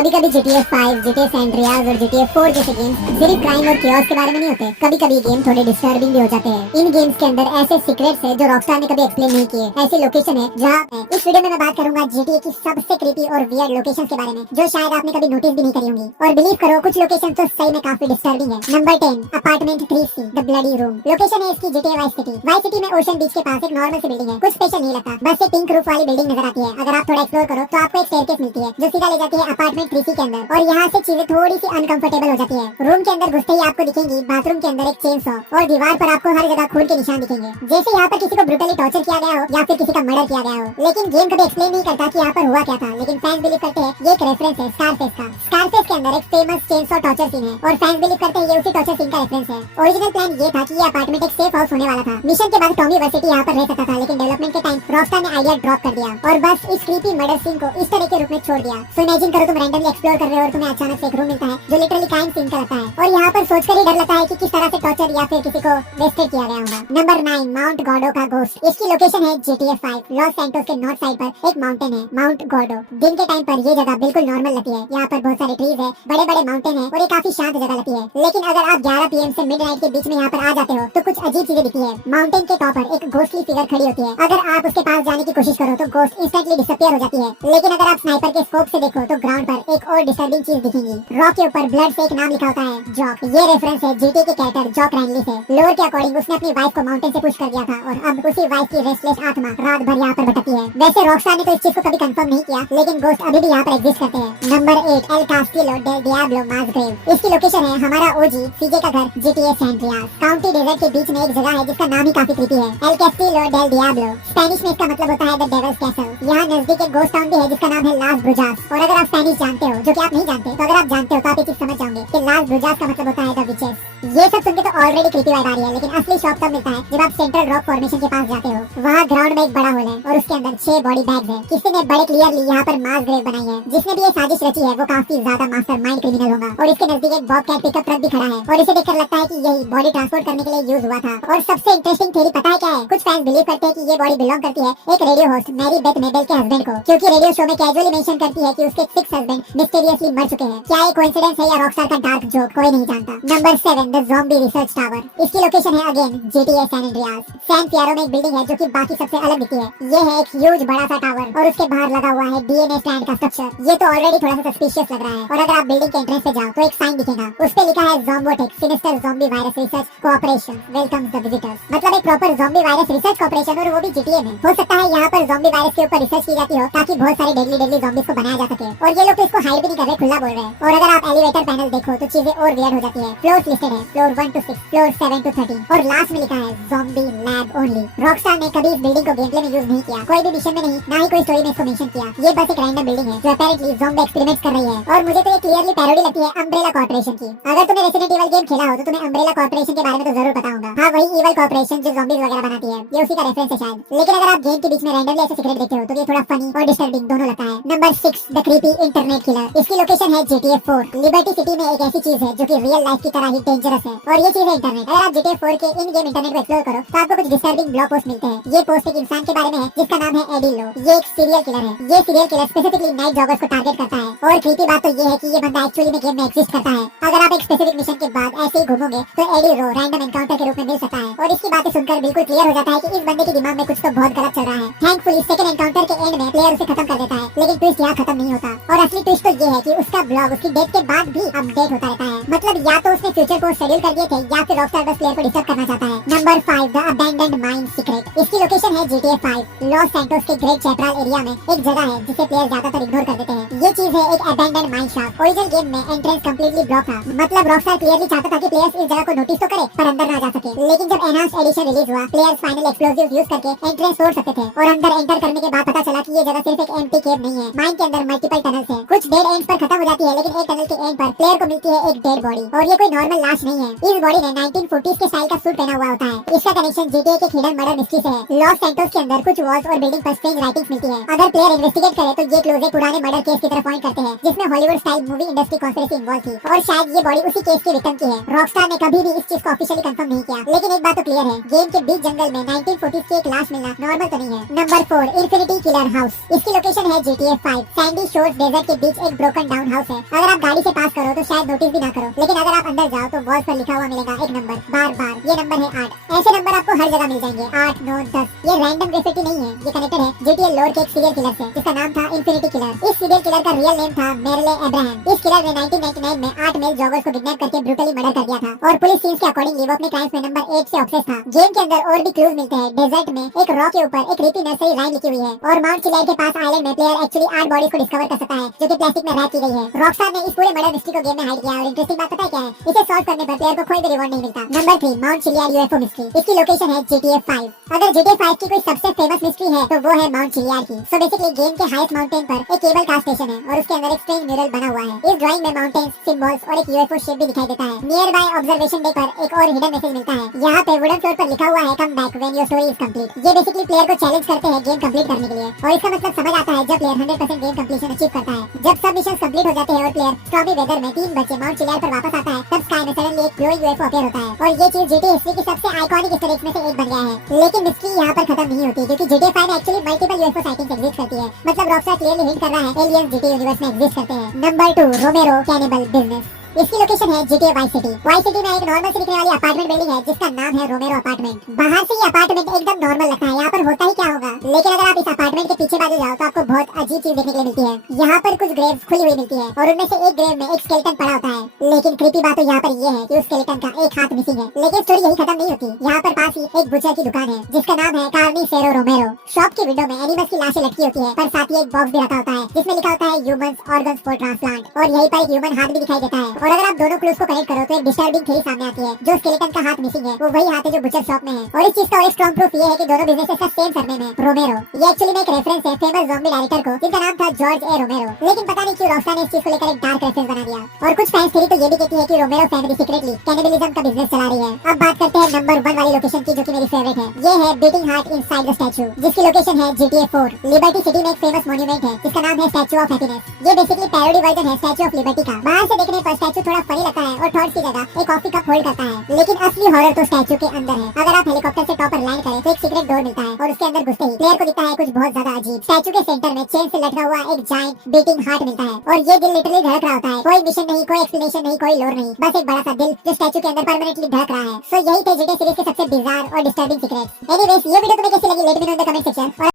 कभी कभी GTA 5, GTA San Andreas और GTA 4 जैसे गेम्स सिर्फ क्राइम और chaos के बारे में नहीं होते। कभी कभी गेम थोड़े डिस्टर्बिंग भी हो जाते हैं। इन गेम्स के अंदर ऐसे सीक्रेट्स है जो रॉकस्टार ने कभी एक्सप्लेन नहीं किए। ऐसी लोकेशन है जहाँ इस वीडियो में मैं बात करूंगा GTA की सबसे क्रीपी और वियर्ड लोकेशंस के बारे में, जो शायद आपने कभी नोटिस भी नहीं करी होंगी। और बिलीव करो, कुछ लोकेशन तो सही में काफी डिस्टर्बिंग है। Number 10, apartment 3C, the bloody room. Location है इसकी GTA vice city. Vice city में ओशन बीच के पास एक नॉर्मल सी बिल्डिंग है, कुछ स्पेशल नहीं लगता, बस एक पिंक रूफ वाली बिल्डिंग नजर आती है। अगर आप थोड़ा एक्सप्लोर करो तो आपको एक स्टेयरकेस मिलती है जो सीधा ले जाती है अपार्टमेंट 3C के अंदर, और यहाँ से चीजें थोड़ी सी अनकंफर्टेबल हो जाती है। रूम के अंदर घुसते ही आपको दिखेंगी बाथरूम के अंदर एक चेनसॉ, और दीवार पर आपको हर जगह खून के निशान दिखेंगे, जैसे यहाँ पर किसी को ब्रूटली टॉर्चर किया गया हो या फिर किसी का मर्डर किया गया हो। लेकिन गेम कभी एक्सप्लेन नहीं करता कि यहाँ पर हुआ क्या था, लेकिन फैंस बिलीव करते हैं ये एक रेफरेंस है स्कारफेस का। स्कारफेस के अंदर एक फेमस चेनसॉ टॉर्चर सीन है, और फैंस बिलीव करते हैं ये उसी टॉर्चर सीन का रेफरेंस है। ओरिजिनल प्लान ये था कि ये अपार्टमेंट एक सेफ हाउस होने वाला था। मिशन के बाद टॉमी वर्सिटी यहाँ पर रह सकता था, लेकिन डेवलपमेंट के टाइम रॉकस्टार ने आइडिया ड्रॉप कर दिया और बस इस क्रीपी मर्डर सीन को इस तरह के रूप में छोड़ दिया। सो इमेजिन करो, तुम रैंडमली एक्सप्लोर कर रहे हो और तुम्हें अचानक से एक रूम मिलता है जो लिटरली क्राइम सीन का लगता है, और यहाँ पर सोचकर ही डर लगता है कि किस तरह से टॉर्चर या फिर किसी को वेस्टेड किया गया होगा। नंबर 9, माउंट गॉर्डो का घोस्ट। इसकी लोकेशन है GTA 5। लॉस सैंटोस के नॉर्थ साइड पर एक माउंटेन है, माउंट गॉर्डो। दिन के टाइम पर ये जगह बिल्कुल नॉर्मल लगती है। यहाँ पर बहुत सारे ट्रीज है, बड़े बड़े माउंटेन है, और ये काफी शांत जगह लगती है। लेकिन अगर आप 11 PM से मिडनाइट के बीच में यहाँ पर आ जाते हो तो कुछ अजीब चीजें दिखती है। माउंटेन के टॉप पर एक घोस्टली फिगर खड़ी होती है। अगर आप उसके पास जाने की कोशिश करो तो घोस्ट इंस्टेंटली डिसअपीयर हो जाती है। लेकिन अगर आप स्नाइपर के स्कोप से देखो तो ग्राउंड पर एक और डिस्टर्बिंग चीज दिखेगी। रॉक के ऊपर ब्लड से एक नाम लिखा होता है, जॉक। ये रेफरेंस है GTA के कैरेक्टर जॉक रैनली से। लोअर के अकॉर्डिंग उसने अपनी वाइफ को माउंटेन से पुश कर दिया था, और अब उसी वाइफ की रेस्टलेस आत्मा रात भर यहाँ पर भटकती है। वैसे रॉकस्टार ने तो इस चीज को कभी कंफर्म नहीं किया, लेकिन घोस्ट अभी भी यहाँ पर एग्जिस्ट करते हैं। Number 8, El Castillo del Diablo Musgrave. इसकी लोकेशन है हमारा OG CJ का घर GTA San Andreas। County desert के बीच में एक जगह है जिसका नाम ही काफी क्रीपी है, El Castillo del Diablo. Spanish में इसका मतलब होता है द डेविल्स कैसल। यहाँ नजदीक एक घोस्ट टाउन भी है जिसका नाम है लास ब्रुजास। और अगर आप स्पेनिश जानते हो, जो कि आप नहीं जानते, तो अगर आप जानते हो तो आप एक चीज समझ जाओगे कि लास ब्रुजास का मतलब होता है द विचेस। ये सब सुनके तो ऑलरेडी क्रीपी वाइब आ रही है, लेकिन असली शॉक तब मिलता है जब आप सेंट्रल रॉक फॉर्मेशन के पास जाते हो। वहाँ ग्राउंड में एक बड़ा होल है और उसके अंदर 6 बॉडी बैग्स है। किसी ने बड़े क्लियरली यहाँ पर मास ग्रेव बनाई है। जिसने भी ये साजिश रची है वो काफी ज्यादा मास्टरमाइंड क्रिमिनल होगा। और इसके नजदीक एक बॉबकैट पिकअप ट्रक भी खड़ा है, और इसे देखकर लगता है कि यही बॉडी ट्रांसपोर्ट करने के लिए यूज हुआ था। और सबसे इंटरेस्टिंग थ्योरी पता है क्या है? कुछ फैंस बिलीव करते हैं कि ये बॉडी बिलोंग करती है एक रेडियो होस्ट मैरी बेथ मेबल के हस्बैंड को, क्योंकि रेडियो शो में कैजुअली मेंशन करती है कि उसके 6 हस्बैंड मिस्टीरियसली मर चुके हैं। क्या ये कोइंसिडेंस है या रॉकस्टार का डार्क जोक, कोई नहीं जानता। Number 7, the zombie research tower. इसकी लोकेशन है again GTA San Andreas। San Fierro में एक बिल्डिंग है जो कि बाकी सबसे अलग दिखती है। ये है एक ह्यूज बड़ा सा टावर, और उसके बाहर लगा हुआ है DNA स्टैंड का स्ट्रक्चर। ये तो ऑलरेडी थोड़ा सा सस्पिशियस लग रहा है। और अगर आप बिल्डिंग के एंट्रेंस पे जाओ तो एक साइन दिखेगा, उस पे लिखा है Zombotech sinister zombie virus research cooperation welcomes the visitors. मतलब एक proper zombie virus research cooperation, और वो भी GTA में। हो सकता है यहाँ पर ज़ॉम्बी वायरस के ऊपर रिसर्च की जाती हो ताकि बहुत सारे डेडली ज़ॉम्बीज को बनाया जा सके। और ये लोग तो इसको हाइड भी नहीं कर रहे, खुला बोल रहे हैं। और अगर आप एलिवेटर पैनल देखो तो चीजें और वियर्ड हो जाती है। फ्लोर्स लिस्टेड है, फ्लोर 1 to 6, फ्लोर 7 to 13, और लास्ट में लिखा है ज़ॉम्बी लैब ओनली। रॉकस्टार ने कभी इस बिल्डिंग को गेमप्ले में यूज नहीं किया, कोई भी मिशन में नहीं, ना ही कोई स्टोरी में इसको मेंशन किया। ये बस एक रैंडम बिल्डिंग है जो अपैरेंटली ज़ॉम्बी एक्सपेरिमेंट्स कर रही है। और मुझे तो ये क्लियरली पैरोडी लगती है अम्ब्रेला कॉर्पोरेशन की। अगर तुमने रेसिडेंट एविल गेम खेला हो तो तुम्हें अम्ब्रेला कॉर्पोरेशन के बारे में तो जरूर पता होगा। हाँ, वही इविल कॉर्पोरेशन जो ज़ॉम्बीज वगैरह बनाती है, ये उसी का रेफरेंस है शायद। लेकिन अगर आप गेम के बीच में रैंडमली ऐसे सीक्रेट देखते हो तो ये थोड़ा फनी और डिस्टर्बिंग दोनों लगता है। Number 6, the creepy internet killer. इसकी लोकेशन है GTA 4। लिबर्टी सिटी में एक ऐसी चीज है जो कि रियल लाइफ की तरह ही डेंजरस है, और ये चीज है इंटरनेट। अगर आप GTA 4 के इन गेम इंटरनेट को एक्सप्लोर करो तो आपको कुछ डिस्टर्बिंग ब्लॉग पोस्ट मिलते हैं। ये पोस्ट एक इंसान के बारे में है जिसका नाम है एडी लो। ये एक सीरियल किलर है। ये serial killer specifically night joggers को टारगेट करता है, और क्रीपी बात तो ये है कि ये बंदा एक्चुअली में गेम में एग्जिस्ट करता है। अगर आप एक स्पेसिफिक मिशन के बाद ऐसे ही घूमोगे तो एडी रो रैंडम एनकाउंटर के रूप में मिल सकता है। और इसकी बातें सुनकर बिल्कुल क्लियर हो जाता है कि इस बंदे के दिमाग में कुछ तो बहुत गलत चल रहा है। थैंकफुली सेकंड एनकाउंटर के एंड में प्लेयर उसे खत्म कर देता है, लेकिन ट्विस्ट यहाँ खत्म नहीं होता। और असली ट्विस्ट तो ये है कि उसका ब्लॉग उसकी डेथ के बाद भी अपडेट होता रहता है। मतलब या तो उसने फ्यूचर को शेड्यूल कर दिए थे, या फिर रॉकस्टार बस प्लेयर को डिस्टर्ब करना चाहता है। Number 5, the abandoned mine secret. इसकी लोकेशन है GTA 5। लॉस सैंटोस के ग्रेट चैपराल एरिया में एक जगह है जिसे प्लेयर ज्यादातर इग्नोर कर देते हैं। ये चीज है एक abandoned mine shaft. Original game में एंट्रेंस कंप्लीटली ब्लॉक था। मतलब रॉकस्टार क्लियरली चाहता था कि प्लेयर्स इस जगह को नोटिस तो करे पर अंदर ना जा सके। लेकिन जब एनहांस्ड एडिशन रिलीज हुआ, प्लेयर्स फाइनल एक्सप्लोसिव्स यूज करके एंट्रेंस तोड़ सकते थे। और अंदर एंटर करने के बाद पता चला कि ये जगह सिर्फ एक एम्प्टी केव नहीं है। माइन के अंदर मल्टीपल टनल्स हैं। कुछ डेड एंड्स पर खत्म हो जाती है, लेकिन एक टनल के एंड पर प्लेयर को मिलती है एक डेड बॉडी, और ये कोई नॉर्मल लाश नहीं है। इस बॉडी ने 1940s के स्टाइल का सूट पहना हुआ होता है। इसका कनेक्शन GTA के हिडन मर्डर मिस्ट्री से है। लॉस सैंटोस के अंदर कुछ वॉल्स और बिल्डिंग पर स्ट्रेंज राइटिंग्स मिलती है। अगर प्लेयर इन्वेस्टिगेट करे तो ये क्लूज एक पुराने मर्डर केस की तरफ पॉइंट करते हैं, जिसमें Hollywood style movie industry conspiracy involve थी, और शायद ये बॉडी उसी केस की विक्टिम की है। रॉकस्टार ने कभी भी इस चीज को ऑफिशियली कंफर्म नहीं किया, लेकिन एक बात तो क्लियर है, गेम के बीच जंगल में 1940s की एक लाश मिलना नॉर्मल तो नहीं है। Number 4, infinity killer house. इसकी लोकेशन है GTA 5। सैंडी शोर्स डेजर्ट के बीच एक ब्रोकन डाउन हाउस है। अगर आप गाड़ी से पास करो तो शायद नोटिस भी ना करो, लेकिन अगर आप अंदर जाओ तो वॉल्स पर लिखा हुआ मिलेगा एक नंबर, बार बार। ये नंबर है 8। ऐसे नंबर आपको हर जगह मिल जाएंगे, 8, 9, 10। ये रैंडम ग्रेफिटी नहीं है, ये कनेक्टेड है GTA लोर के एक सीरियल किलर से, जिसका नाम था इन्फिनिटी किलर। इस सीरियल किलर का रियल नेम था मेरले अब्राहम। इस किलर ने 1999 में 8 मेल जॉगर्स को किडनैप करके ब्रूटली मर्डर कर दिया था, और पुलिस सीन्स के अकॉर्डिंगली वो अपने क्राइम्स में नंबर 8 से ऑब्सेस्ड था। गेम के अंदर और भी क्लूज मिलते हैं। डेजर्ट में एक रॉक के ऊपर एक रीति नर्सरी लाइन लिखी हुई है, और माउंट चिलियर के पास आइलैंड में प्लेयर एक्चुअली 8 बॉडीज को डिस्कवर कर सकता है, जो कि प्लास्टिक में रैप की गई है। रॉकस्टार ने इस पूरे मर्डर मिस्ट्री को गेम में हाइड किया, और इंटरेस्टिंग बात पता है क्या है? इसे सॉल्व करने पर प्लेयर को कोई भी रिवॉर्ड नहीं मिलता। Number 3, Mount Chiliad UFO mystery. इसकी लोकेशन है GTA 5। अगर GTA 5 की कोई सबसे फेमस मिस्ट्री है तो वो है माउंट चिलियर की। सो बेसिकली गेम के हाईएस्ट माउंटेन पर एक केबल कार स्टेशन है, और उसके अंदर एक स्ट्रेंज म्यूरल बना हुआ है। इस ड्राइंग में माउंटेन्स, सिंबल्स और एक यूएफओ शिप भी दिखाई देता है। नियर बाय ऑब्जर्वेशन डे पर एक और हिडन मैसेज मिलता है। यहाँ पे वुडन फ्लोर पर लिखा हुआ है come back when your story is complete. ये बेसिकली प्लेयर को चैलेंज करते हैं गेम कंप्लीट करने के लिए, और इसका मतलब समझ आता है जब प्लेयर 100% गेम कंप्लीशन अचीव करता है। जब सब मिशंस कंप्लीट हो जाते हैं और प्लेयर स्टॉर्मी वेदर में 3 बजे माउंट चिलियर पर वापस आता है, तब स्काई में सडनली एक ग्लोइंग यूएफओ अपीयर होता है, और ये चीज GTA हिस्ट्री की सबसे आइकॉनिक ईस्टर एग्स में से एक बन गया है। लेकिन मिस्ट्री यहाँ पर खत्म नहीं होती, क्योंकि GTA 5 में actually multiple UFO sightings exist करती है। मतलब रॉकस्टार क्लियरली हिंट कर रहा है एलियंस GTA यूनिवर्स में एग्जिस्ट करते हैं। Number 2, रोमेरो cannibal business. इसकी लोकेशन है GTA vice city. Vice city में एक नॉर्मल से दिखने वाली अपार्टमेंट बिल्डिंग है, जिसका नाम है रोमेरो अपार्टमेंट। बाहर से ये अपार्टमेंट एकदम नॉर्मल लगता है, यहाँ पर होता ही क्या होगा। लेकिन अगर आप इस अपार्टमेंट के पीछे बाजू जाओ तो आपको बहुत अजीब चीज देखने के लिए मिलती है। यहाँ पर कुछ ग्रेव्स खुली हुई मिलती है, और उनमें से एक ग्रेव में एक स्केलेटन पड़ा होता है। लेकिन क्रीपी बात तो यहाँ पर ये है कि उस स्केलेटन का एक हाथ मिसिंग है। लेकिन स्टोरी यही खत्म नहीं होती। यहाँ पर पास ही एक बुचर की दुकान है, जिसका नाम है कार्निफेरो रोमेरो। शॉप की विंडो में एनिमल्स की लाशें लटकी होती है, पर साथ ही एक बॉक्स भी रखा होता है, जिसमें लिखा होता है ह्यूमंस ऑर्गन्स फॉर ट्रांसप्लांट, और यहीं पर एक ह्यूमन हाथ भी दिखाई देता है। और अगर आप दोनों क्लूज को कनेक्ट करो तो एक डिस्टर्बिंग थ्योरी सामने आती है। जो स्केलेटन का हाथ मिसिंग है वो वही हाथ है जो बुचर शॉप में है, और इस चीज का और एक स्ट्रॉन्ग प्रूफ ये है कि दोनों बिजनेसेस का सेम सरनेम है, रोमेरो। ये एक्चुअली में एक रेफरेंस है फेमस ज़ॉम्बी डायरेक्टर को, जिनका नाम था जॉर्ज ए रोमेरो। लेकिन पता नहीं क्यों रॉकस्टार ने इस चीज को लेकर एक डार्क रेफरेंस बना दिया, और कुछ फैंस थ्योरी तो ये भी कहती है कि रोमेरो फैमिली सीक्रेटली कैनिबलिज्म का बिजनेस चला रही है। अब बात करते हैं नंबर 1 वाली लोकेशन की, जो कि मेरी फेवरेट है। ये है beating heart inside the statue, जिसकी लोकेशन है GTA 4। लिबर्टी सिटी में एक फेमस मॉन्यूमेंट है, जिसका नाम है स्टैचू ऑफ हैप्पीनेस। ये बेसिकली पैरोडी वर्जन है स्टैचू ऑफ लिबर्टी का। बाहर से देखने पर स्टैचू थोड़ा फनी लगता है, और थॉट्स की जगह एक कॉफी कप होल्ड करता है, लेकिन असली हॉरर तो स्टैचू के अंदर है। अगर आप हेलीकॉप्टर से टॉप पर लैंड करें तो एक सीक्रेट डोर मिलता है, और उसके अंदर घुसते ही प्लेयर को दिखता है कुछ बहुत ज्यादा अजीब। स्टैचू के सेंटर में चेन से लटका हुआ एक जायंट बीटिंग हार्ट मिलता है, और ये दिल लिटरली धड़क रहा होता है। कोई मिशन नहीं, कोई एक्सप्लेनेशन नहीं, कोई लोर नहीं, बस एक बड़ा सा दिल जो स्टैचू के अंदर परमानेंटली धड़क रहा है। सो यही थे GTA सीरीज के सबसे बिजार और डिस्टर्बिंग सीक्रेट्स। एनीवेज, ये वीडियो तुम्हें कैसी लगी let me know in the comment section.